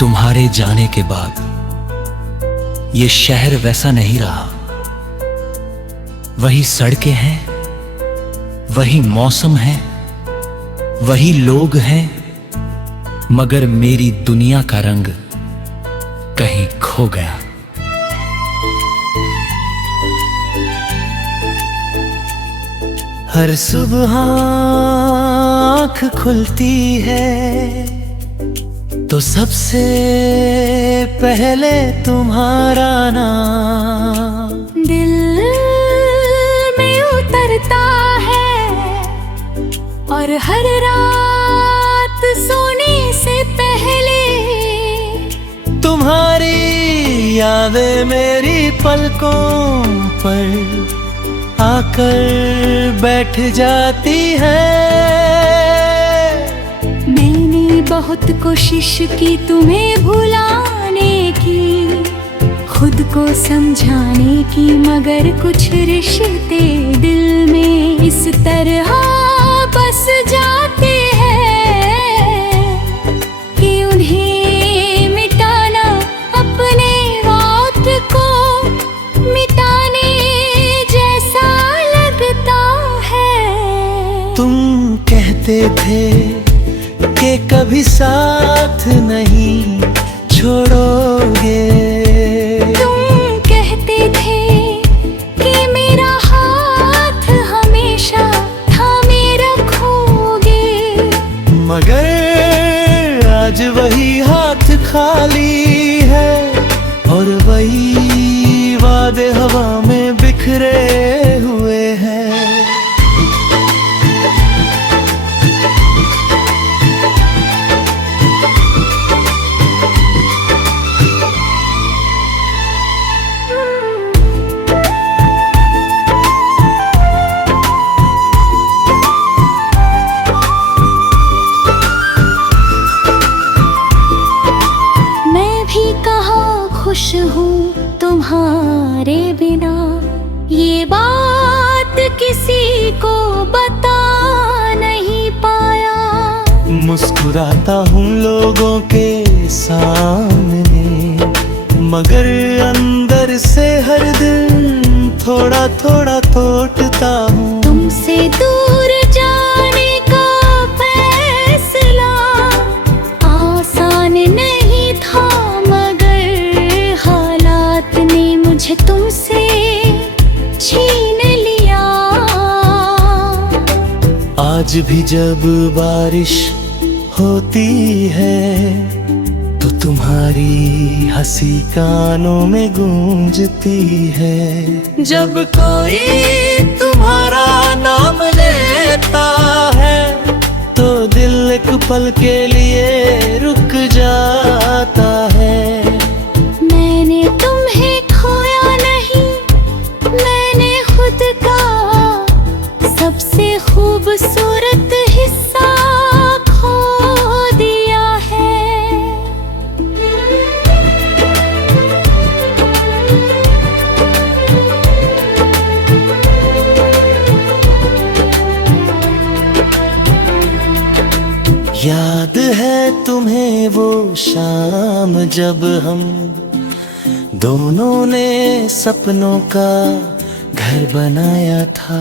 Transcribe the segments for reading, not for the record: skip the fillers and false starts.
तुम्हारे जाने के बाद ये शहर वैसा नहीं रहा। वही सड़कें हैं, वही मौसम है, वही लोग हैं, मगर मेरी दुनिया का रंग कहीं खो गया। हर सुबह आँख खुलती है तो सबसे पहले तुम्हारा नाम दिल में उतरता है और हर रात सोने से पहले तुम्हारी यादें मेरी पलकों पर आकर बैठ जाती है। मैंने बहुत कोशिश की तुम्हें भुलाने की, खुद को समझाने की, मगर कुछ रिश्ते दिल में इस तरह बस जाते हैं कि उन्हें मिटाना अपने वक्त को मिटाने जैसा लगता है। तुम कहते थे कि कभी साथ नहीं छोड़ोगे, तुम कहते थे कि मेरा हाथ हमेशा थामे रखोगे, मगर आज वही हाथ खाली है और वही वादे हवा में बिखरे हुए हैं। खुश हूँ तुम्हारे बिना, ये बात किसी को बता नहीं पाया। मुस्कुराता हूँ लोगों के सामने, मगर अंदर से हर दिन थोड़ा थोड़ा टूटता हूँ। तुमसे दूर जाने का फैसला आसान नहीं था, मुझे तुमसे छीन लिया। आज भी जब बारिश होती है तो तुम्हारी हंसी कानों में गूंजती है। जब कोई तुम्हारा नाम लेता है तो दिल एक पल के लिए रुक जाता है। मैंने तुम्हें सबसे खूबसूरत हिस्सा खो दिया है। याद है तुम्हें वो शाम जब हम दोनों ने सपनों का घर बनाया था,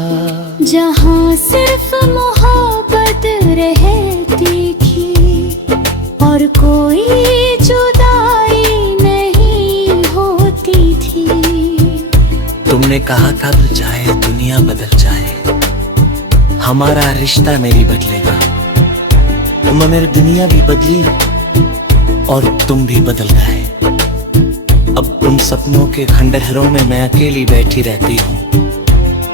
जहाँ सिर्फ मोहब्बत रहती थी और कोई जुदाई नहीं होती थी। तुमने कहा था तो चाहे दुनिया बदल जाए, हमारा रिश्ता नहीं बदलेगा। मेरी दुनिया भी बदली और तुम भी बदल गए। अब उन सपनों के खंडहरों में मैं अकेली बैठी रहती हूँ।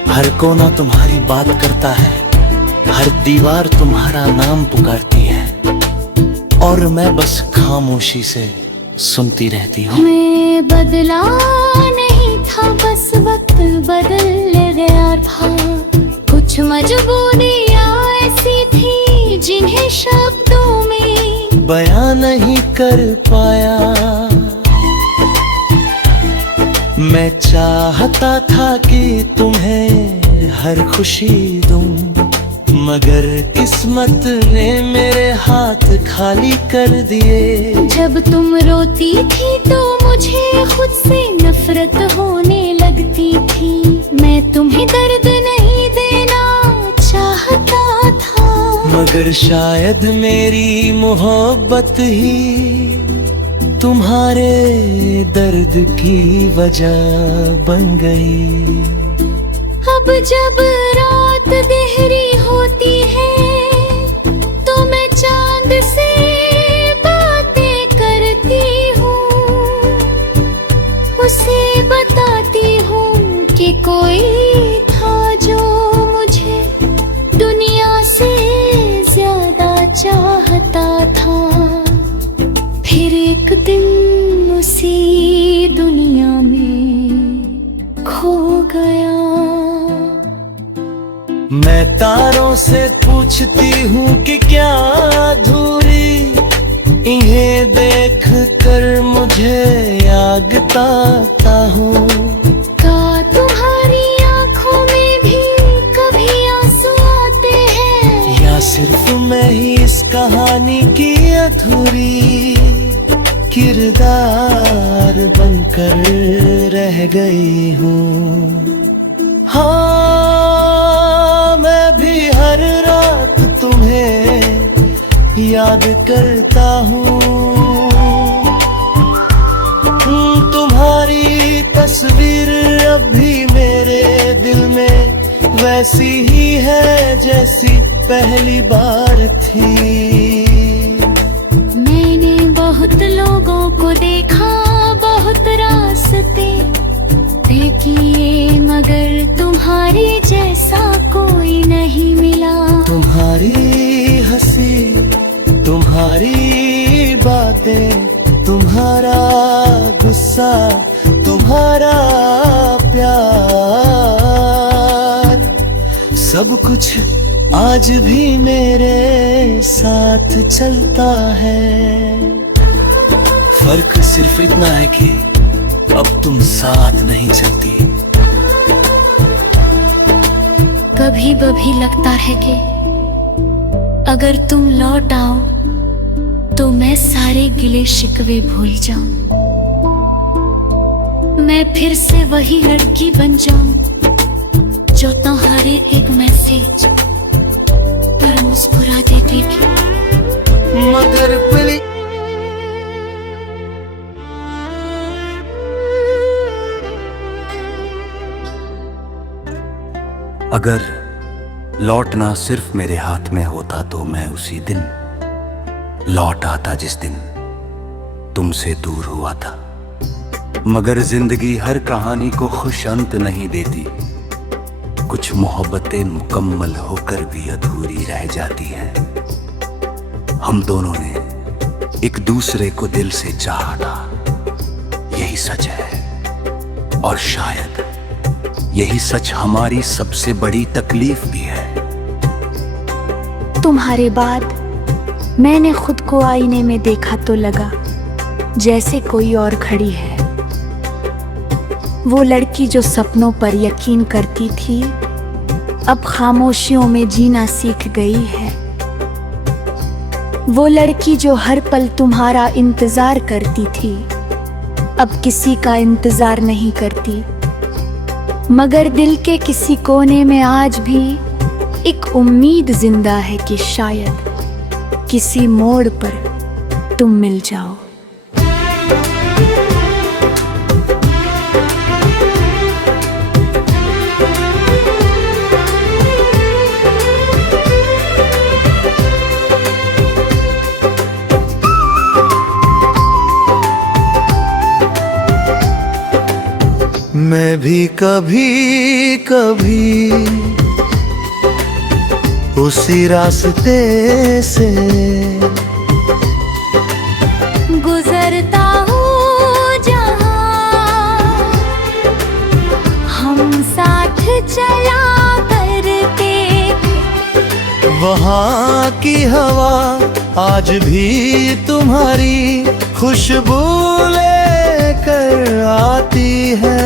हर कोना तुम्हारी बात करता है, हर दीवार तुम्हारा नाम पुकारती है और मैं बस खामोशी से सुनती रहती हूँ। मैं बदला नहीं था, बस वक्त बदल गया था। कुछ मजबूरियाँ ऐसी थी जिन्हें शब्दों में बयां नहीं कर पाया। मैं चाहता था कि तुम्हें हर खुशी दूं, मगर किस्मत ने मेरे हाथ खाली कर दिए। जब तुम रोती थी तो मुझे खुद से नफरत होने लगती थी। मैं तुम्हें दर्द नहीं देना चाहता था, मगर शायद मेरी मोहब्बत ही तुम्हारे दर्द की वजह बन गई। अब जब रात गहरी होती है तो मैं चांद से बातें करती हूँ, उसे बताती हूँ कि कोई था जो मुझे दुनिया से ज्यादा चाहता था। फिर एक दिन उसी दुनिया में खो गया। मैं तारों से पूछती हूँ कि क्या अधूरी इन्हें देख कर मुझे यागता हूँ। का तुम्हारी आंखों में भी कभी आंसू आते हैं, या सिर्फ मैं ही इस कहानी की अधूरी किरदार बनकर रह गई हूँ। हाँ, मैं भी हर रात तुम्हें याद करता हूँ। तुम्हारी तस्वीर अब भी मेरे दिल में वैसी ही है जैसी पहली बार थी। मैंने बहुत लोगों को देखा, बहुत रास्ते देखिए, मगर तुम्हारे जैसा कोई नहीं मिला। तुम्हारी हंसी, तुम्हारी बातें, तुम्हारा गुस्सा, तुम्हारा प्यार, सब कुछ आज भी मेरे साथ चलता है। फर्क सिर्फ इतना है कि अब तुम साथ नहीं चलती। कभी कभी लगता है कि अगर तुम लौट आओ तो मैं सारे गिले शिकवे भूल जाऊं, मैं फिर से वही लड़की बन जाऊं जो तुम्हारे एक मैसेज पर मुस्कुरा देती थी। मगर प्लीज अगर लौटना सिर्फ मेरे हाथ में होता तो मैं उसी दिन लौट आता जिस दिन तुमसे दूर हुआ था। मगर जिंदगी हर कहानी को खुश अंत नहीं देती, कुछ मोहब्बतें मुकम्मल होकर भी अधूरी रह जाती हैं। हम दोनों ने एक दूसरे को दिल से चाहा था, यही सच है। और शायद यही सच हमारी सबसे बड़ी तकलीफ भी है। तुम्हारे बाद मैंने खुद को आईने में देखा तो लगा जैसे कोई और खड़ी है। वो लड़की जो सपनों पर यकीन करती थी अब खामोशियों में जीना सीख गई है। वो लड़की जो हर पल तुम्हारा इंतजार करती थी अब किसी का इंतजार नहीं करती। मगर दिल के किसी कोने में आज भी एक उम्मीद जिंदा है कि शायद किसी मोड़ पर तुम मिल जाओ। मैं भी कभी कभी उसी रास्ते से गुजरता हूँ जहाँ हम साथ चला करते, वहाँ की हवा आज भी तुम्हारी खुशबू लेकर आती है।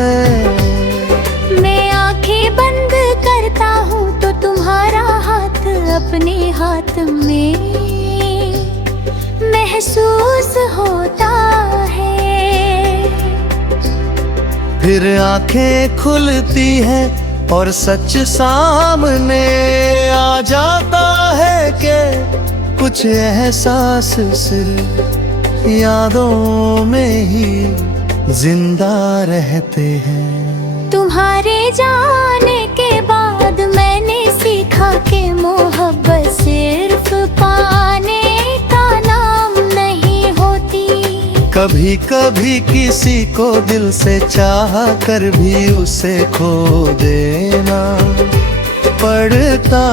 मैं आंखें बंद करता हूँ तो तुम्हारा हाथ अपने हाथ में महसूस होता है। फिर आंखें खुलती हैं और सच सामने आ जाता है कि कुछ एहसास सिर्फ यादों में ही जिंदा रहते हैं। तुम्हारे जाने के बाद मैंने सीखा कि मोहब्बत सिर्फ पाने का नाम नहीं होती। कभी कभी किसी को दिल से चाह कर भी उसे खो देना पड़ता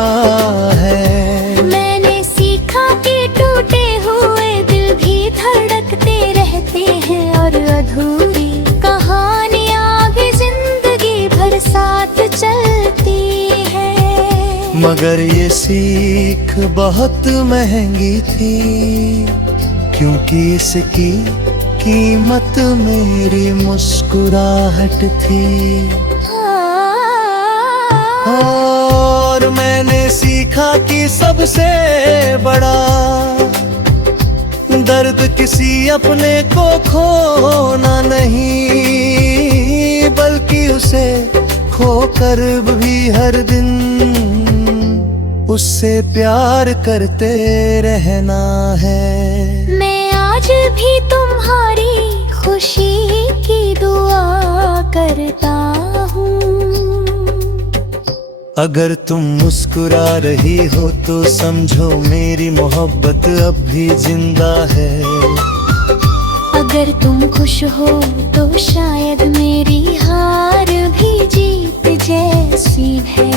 है। मैंने सीखा कि टूटे हुए दिल भी धड़कते रहते हैं और अधूरी कहानियां भी जिंदगी भर साथ चलती है। मगर ये सीख बहुत महंगी थी, क्योंकि इसकी कीमत मेरी मुस्कुराहट थी। और मैंने सीखा कि सबसे बड़ा दर्द किसी अपने को खोना नहीं, बल्कि उसे खोकर भी हर दिन उससे प्यार करते रहना है। मैं आज भी तुम्हारी खुशी की दुआ करता हूँ। अगर तुम मुस्कुरा रही हो तो समझो मेरी मोहब्बत अब भी जिंदा है। अगर तुम खुश हो तो शायद मेरी हार भी जीत जैसी है।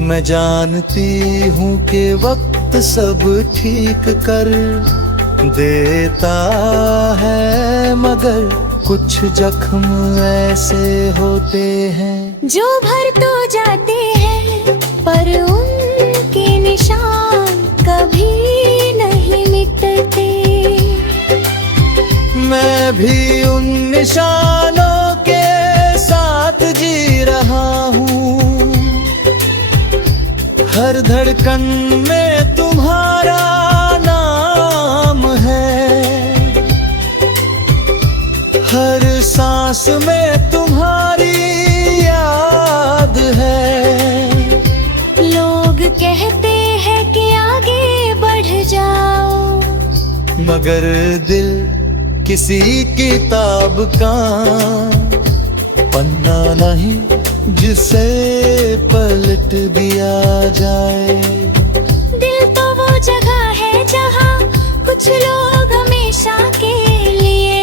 मैं जानती हूँ कि वक्त सब ठीक कर देता है, मगर कुछ जख्म ऐसे होते हैं जो भर तो जाते हैं पर उनके निशान कभी नहीं मिटते। मैं भी उन निशानों के साथ जी रहा हूँ। हर धड़कन में तुम्हारा नाम है, हर सांस में तुम्हारी याद है। लोग कहते हैं कि आगे बढ़ जाओ, मगर दिल किसी किताब का पन्ना नहीं जिसे पलट दिया जाए। दिल तो वो जगह है जहाँ कुछ लोग हमेशा के लिए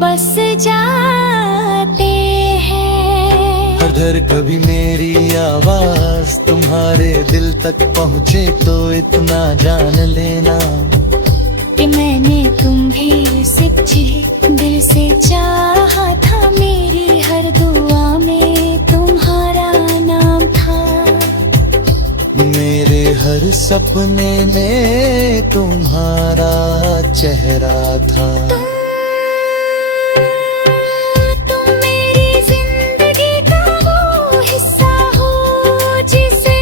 बस जाते हैं। अगर कभी मेरी आवाज तुम्हारे दिल तक पहुँचे तो इतना जान लेना कि मैंने तुम्हें सच्ची दिल से चाहा था। मेरी हर दुआ में तुम्हारा नाम था, मेरे हर सपने में तुम्हारा चेहरा था। तुम मेरी जिंदगी का वो हिस्सा हो जिसे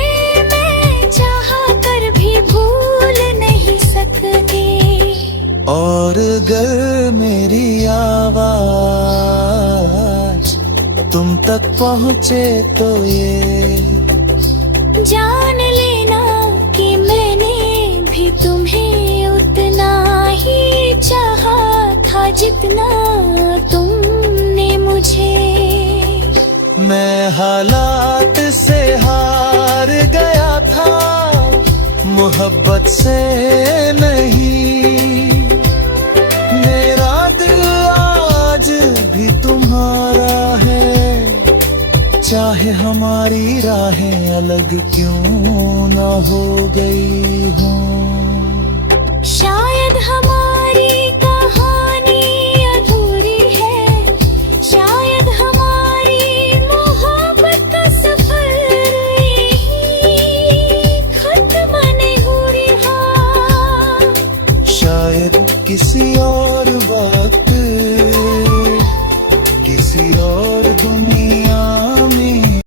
मैं चाहा कर भी भूल नहीं सकती। और अगर मेरी आवाज तुम तक पहुँचे तो ये जान लेना कि मैंने भी तुम्हें उतना ही चाहा था जितना तुमने मुझे। मैं हालात से हार गया था, मोहब्बत से नहीं। मेरा दिल आज भी तुम्हारा है, चाहे हमारी राहें अलग क्यों ना हो गई हों। शायद हमारी